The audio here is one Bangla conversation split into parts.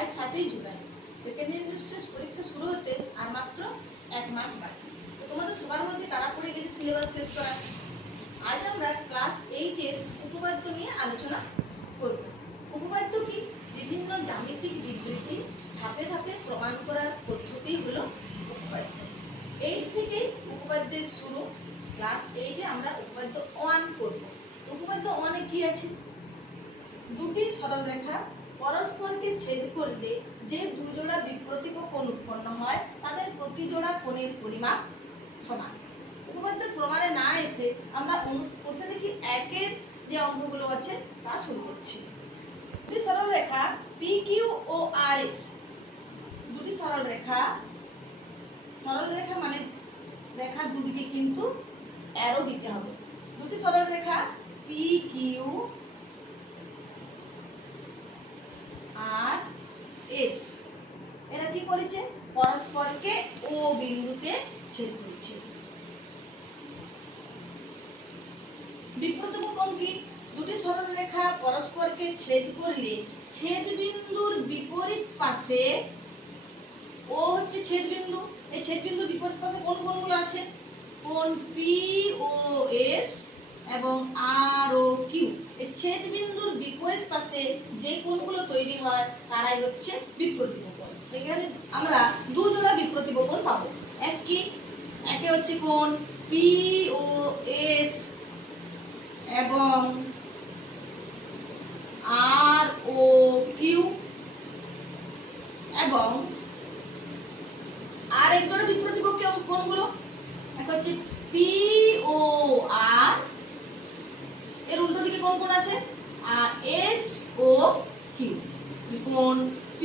আজ 7ই জুলাই, সেকেন্ড ইউনিট টেস্ট পরীক্ষা শুরু হতে আর মাত্র 1 মাস বাকি। তো তোমাদের সবার মধ্যে তাড়া পড়ে গেছে সিলেবাস শেষ করা। আজ আমরা ক্লাস 8-এর উপপাদ্য নিয়ে আলোচনা করব। উপপাদ্য কি? বিভিন্ন জ্যামিতিক বিবৃতি ধাপে ধাপে প্রমাণ করার পদ্ধতি হলো উপপাদ্য। 8 থেকে উপপাদ্যের শুরু। ক্লাস 8-এ আমরা উপপাদ্য 1 করব। উপপাদ্য 1-এ কি আছে? দুটি সরলরেখা পরস্পরকে ছেদ করলে যে দুজোড়া বিপ্রতীপ কোণ উৎপন্ন হয় তাদের প্রতি জোড়া কোণের পরিমাপ সমান। উপপাদ্যের প্রমাণে না এসে আমরা বসে দেখি 1-এর যে অঙ্কগুলো আছে তা শুরু করছি। দুটি সরলরেখা PQ ও RS, দুটি সরলরেখা মানে রেখার দুদিকে কিন্তু অ্যারো দিতে হবে। দুটি সরলরেখা PQ আর S, এরা কি করেছে? পরস্পরকে ও বিন্দুতে ছেদ করেছে। বিপ্রতীপ কোণ কি? দুটি সরলরেখা পরস্পরকে ছেদ করলে ছেদ বিন্দুর বিপরীত পাশে, ও হচ্ছে ছেদ বিন্দু, এই ছেদ বিন্দুর বিপরীত পাশে কোন কোণগুলো আছে? কোণ P ও S এবং R ও Q। এই ছেদ বিন্দুর বিপরীত পাশে যে কোণগুলো তৈরি হয় তারাই হচ্ছে বিপ্রতীপ কোণ। এখানে আমরা দু জোড়া বিপ্রতীপ কোণ পাবো। একে হচ্ছে কোণ P ও S এবং R ও Q, এবং আর এক জোড়া বিপ্রতীপ কোণগুলো একটা হচ্ছে P ও R, এর উল্টো দিকে কোন কোণ আছে? S ও Q। কোণ P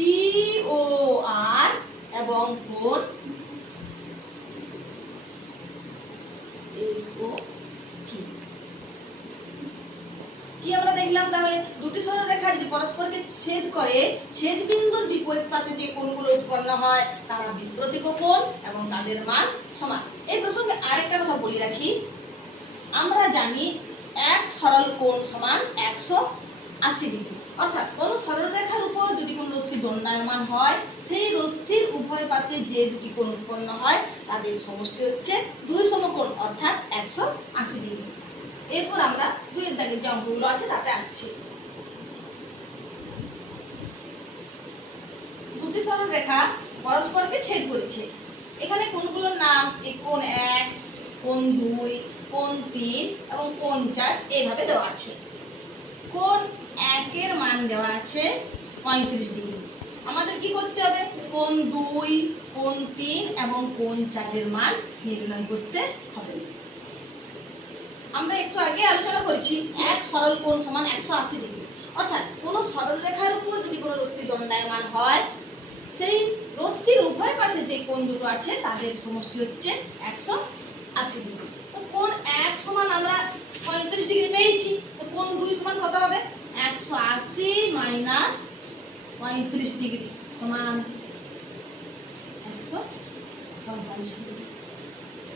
ও R এবং কোণ S ও Q। কি আমরা দেখলাম তাহলে? দুটি সরলরেখা যদি পরস্পরকে ছেদ করে, ছেদ বিন্দুর বিপরীত পাশে যে কোণগুলো উৎপন্ন হয় তারা বিপ্রতীপ কোণ এবং তাদের মান সমান। এই প্রসঙ্গে আরেকটা কথা বলে রাখি, আমরা জানি এক সরল কোণ সমান 180 ডিগ্রি। অর্থাৎ কোন সরলরেখার উপর যদি কোনো রশ্মি দণ্ডায়মান হয়, সেই রশ্মির উভয় পাশে যে দুটি কোণ উৎপন্ন হয় তাদের সমষ্টি হচ্ছে দুই সমকোণ, অর্থাৎ 180 ডিগ্রি। এরপর আমরা 2-এর দাগের যে অঙ্কগুলো আছে তাতে আসছি। দুটি সরলরেখা পরস্পরকে ছেদ করেছে। এখানে কোণগুলোর নাম এই কোণ 1, কোণ 2, কোণ 3 এবং কোণ 4 এইভাবে দেওয়া আছে। কোণ 1-এর মান দেওয়া আছে 35 ডিগ্রি। আমাদের কি করতে হবে? কোণ 2, কোণ 3 এবং কোণ 4-এর মান নির্ণয় করতে হবে। আমরা একটু আগে আলোচনা করেছি এক সরল কোণ সমান 180 ডিগ্রি। অর্থাৎ কোন সরলরেখার উপর যদি কোনো রশ্মি দণ্ডায়মান হয়, সেই রশ্মির উভয় পাশে যে কোণ দুটো আছে তাদের সমষ্টি হচ্ছে 180 ডিগ্রি। তো কোণ 1 সমান আমরা 35 ডিগ্রি পেয়েছি, তো কোণ 2 সমান কত হবে? 180 মাইনাস 35 ডিগ্রি সমান 145 ডিগ্রি।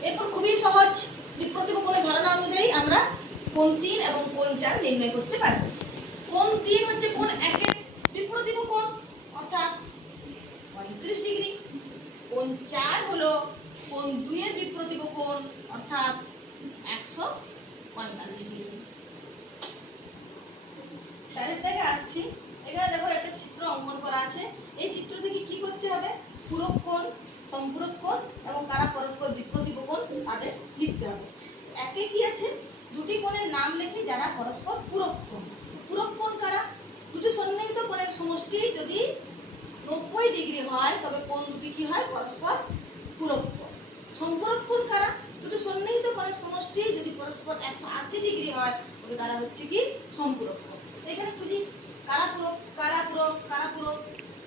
এরপর খুবই সহজ, বিপ্রতীপ কোণের ধারণা অনুযায়ী আমরা কোণ 3 এবং কোণ 4 নির্ণয় করতে পারব। কোণ 3 হচ্ছে কোণ 1-এর বিপ্রতীপ কোণ, অর্থাৎ 35 ডিগ্রি। কোণ 4 হলো কোণ 2-এর বিপ্রতীপ কোণ, অর্থাৎ 145 ডিগ্রি। তারের জায়গায় আসছি। এখানে দেখো একটা চিত্র অঙ্কন করা আছে। এই চিত্র থেকে কি করতে হবে? পূরক কোণ, সম্পূরক কোণ এবং কারা পরস্পর বিপ্রতীপ কোণ তাদের লিখতে হবে। একে কি আছে? দুটি কোণের নাম লিখি যারা পরস্পর পূরক কোণ। পূরক কোণ কারা? দুটি সন্নিহিত কোণের সমষ্টি যদি 90 ডিগ্রি হয় তবে কোণ দুটি কি হয়? পরস্পর পূরক কোণ। সম্পূরক কোণ কারা? দুটি সন্নিহিত কোণের সমষ্টি যদি পরস্পর 180 ডিগ্রি হয় তবে তারা হচ্ছে কি? সম্পূরক কোণ। এখানে খুঁজি কারা পূরক, কারা পূরক, কারা পূরক।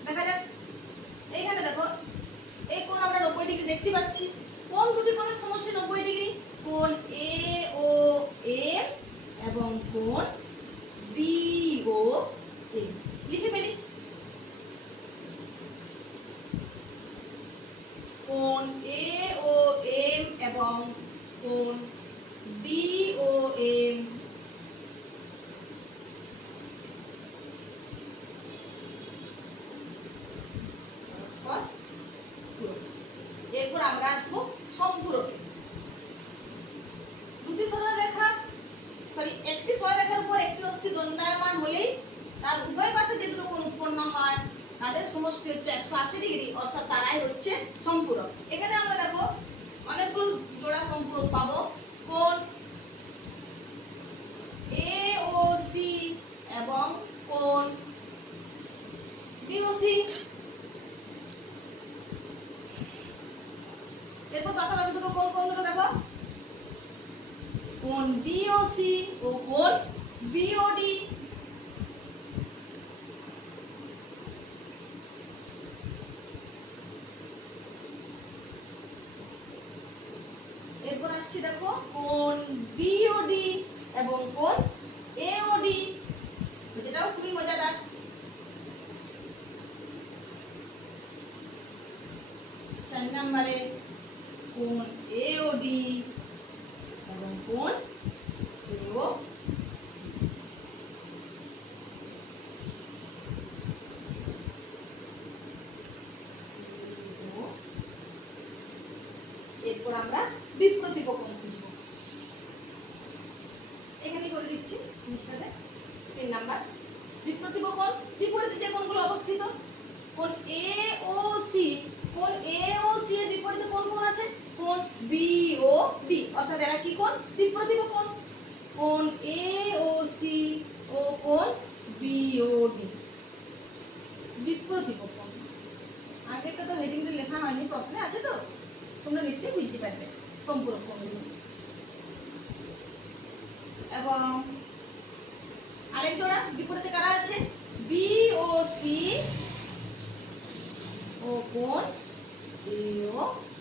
দেখা যাক, এইখানে দেখো এই কোণ আমরা 90 ডিগ্রি দেখতে পাচ্ছি। কোন দুটি কোণের সমষ্টি 90 ডিগ্রি? কোণ এ ও এম এবং কোণ বি ও এম। লিখে ফেলি। কোণ এ ও এম এবং কোণ বি ও এম সমষ্টি হচ্ছে 180 ডিগ্রি, অর্থাৎ তারাই হচ্ছে সম্পূরক। এখানে আমরা দেখো অনেকগুলো জোড়া সম্পূরক পাবো। কোণ AOC এবং কোণ BOC। এরপর পাশাপাশি দুটো কোণ কোণ দুটো দেখো, কোণ BOC ও কোণ BOD। এরপর আসছি দেখো কোণ BOD এবং কোণ AOD, যেটাও খুবই মজাদার। চার নম্বরে কোণ AOD এবং কোণ AOC। এরপর আমরা বিপ্রতীপ কোণ খুঁজব। এখানে করে দিচ্ছি জিনিসটাতে। 3 নাম্বার বিপ্রতীপ কোণ, বিপরীতে যে কোণগুলো অবস্থিত। কোণ AOC, কোণ AOC এর বিপরীতে কোন কোণ আছে? কোণ BOD, অর্থাৎ এরা কি কোণ? বিপ্রতীপ কোণ। কোণ AOC ও কোণ BOD বিপ্রতীপ কোণ। আগেটা তো হেডিংটা লেখা হয়নি, প্রশ্নে আছে তো, তোমরা নিশ্চয়ই বুঝতে পারবে সম্পূরক কোণগুলো। এবং আরেক জোড়া বিপরীতে কারা আছে? BOC ও কোণ AOD।